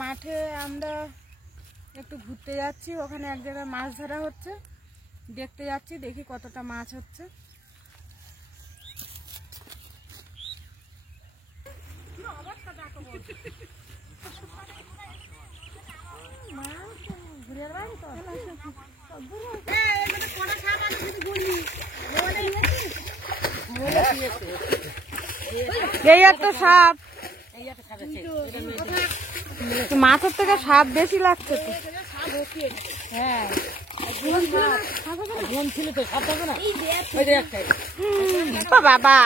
মাঠে আমরা একটু ঘুরতে যাচ্ছি, ওখানে এক জায়গায় মাছ ধরা হচ্ছে, দেখতে যাচ্ছি, দেখি কতটা মাছ হচ্ছে। এই একটা সাপ, মাছের থেকে সাপ বেশি লাগছে তো। হ্যাঁ বাবা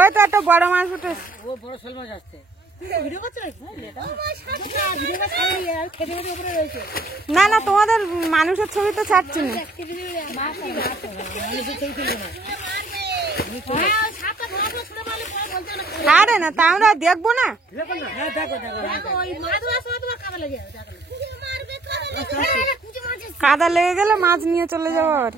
ওই তো একটা বড় মাছ উঠেছে, বড় শোল মাছ আসছে। না না তোমাদের মানুষের ছবি তো ছাড়ছি না। আরে না তা আমরা দেখবো না, কাদা লেগে গেলে মাছ নিয়ে চলে যাবো। আর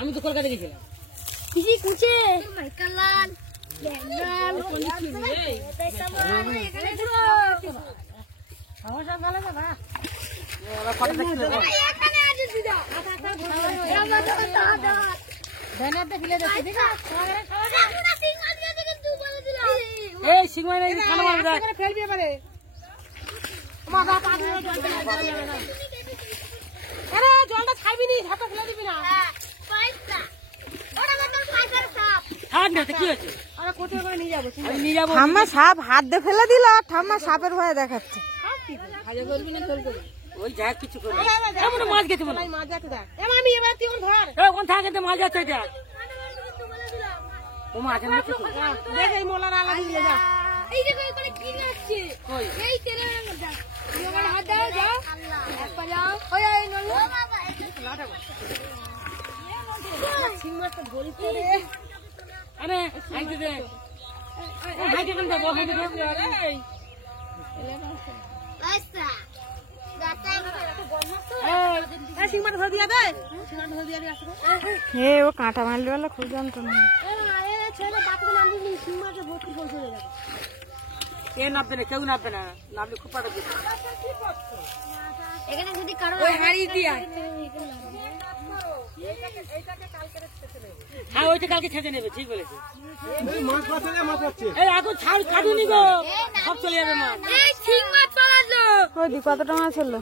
আমি তো কলকাতা গেছিলাম। জলটা খাইবি নি, হাতে ফেলে দিবি না। ঠাম্মা সাপ হাত দিয়ে ফেলে দিল, ঠাম্মা সাপের ভয়ে দেখাচ্ছে। মাছ গেছে মাছ যাচ্ছে ও কাঁটা মারলে বলে খুব জানতো না। নামবে না, কেউ নামবে না, নামলে খুব পাটা দেবে। হ্যাঁ ওইটা কালকে ছেঁচে নেবে, ঠিক বলেছে। এখন ছাড়ুনি গো, সব চলে যাবে মাছ। কতটা মাছ হলো?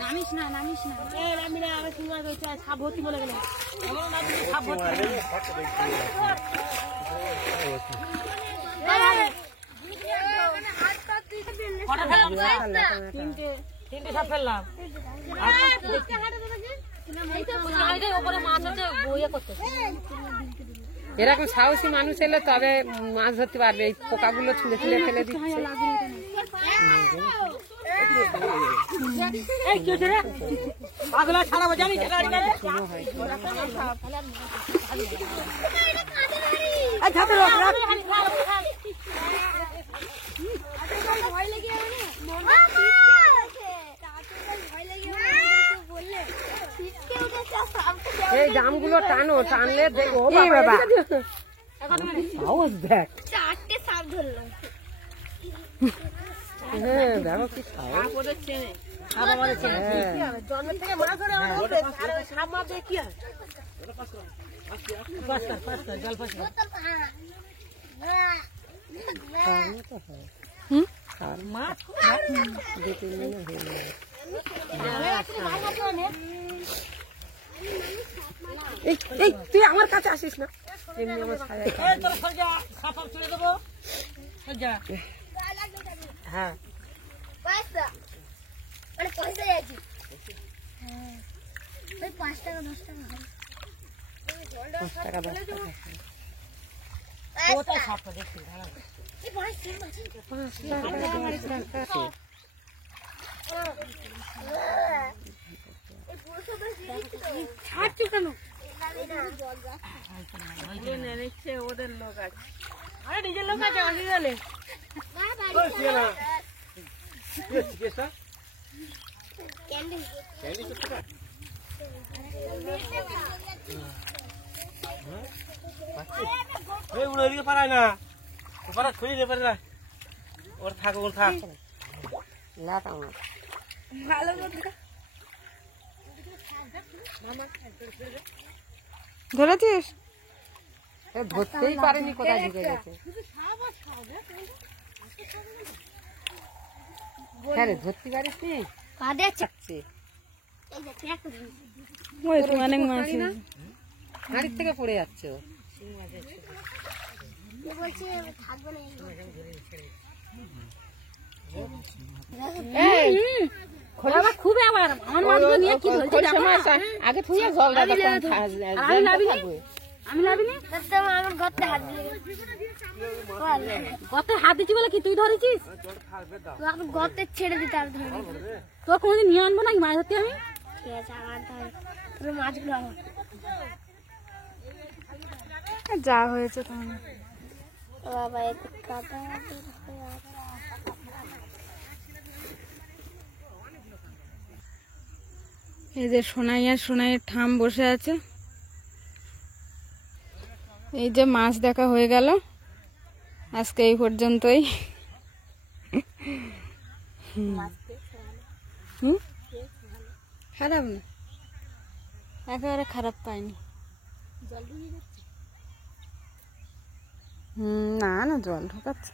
নামিস না, নামিস না, নামি না, আমার সিং মাছ হয়েছে, সাপ ভর্তি বলে গেল। তিনটে সাপ ফেললাম। এরকম সাহসী মানুষ এলে তবে মাছ ধরতে পারবে। এই পোকাগুলো ছুঁড়ে ছুঁড়ে ফেলে দিচ্ছে। এই জামগুলো টানো, টানলে দেখো বাবা সাহস দেখ। চারটে সাপ ধরলাম। হ্যাঁ দেখো কি সাহস। জন্মের থেকে মাছ ধরে সাপ মাছ কি হয়? জল পাস তুই আমার কাছে আসিস না। হ্যাঁ 5 টাকা 10 টাকা 5 টাকা 10 টাকা কোথায় ছাপটা দেখছি এই ভাই সিম আছে 5 টাকা এই পুরো সব দিয়ে ছাড়ছো কেন? জল নেড়েছে ওদের লোক আছে। আরে নিজের লোক আছে অসুবিধা পারায় না পারা খুঁজে যেতে পারে না ওর থাক ওর থাক লাটাও না ভালো কথা। ধরেছিস? ধরতেই পারেনি, কোথায় ঢুকে গেছে। হ্যাঁ রে, ধরতে পারিস নি? কাঁদে আছে আছে। এই যে একটা ওই তো অনেক মাছ আছে। হাড়ির থেকে পড়ে যাচ্ছে ও। বলছি থাকবে না খোলা খুব আবার আমার মাছগুলো নিয়ে কি ধরছে আগে তুই জল দাদা আমি লাভিনি। আমি লাভিনি। আমার গর্তে হাত দিলে গর্তে হাত দিচ্ছি বলে কি তুই ধরেছিস? তো গর্তে ছেড়ে দিতে আর ধরে তোর কোনোদিন নিয়ে আনবো নাকি মাছ ধরতে আমি? ঠিক আছে আমার ধর পুরো মাছগুলো আমার যা হয়েছে তোমার। বাবা এত কাটা এই যে সোনাই আর সোনাইয়ের ঠাম বসে আছে। এই যে মাছ দেখা হয়ে গেল আজকে এই পর্যন্তই। খারাপ না, একেবারে খারাপ পাইনি। না না, জল ঢোকাচ্ছে।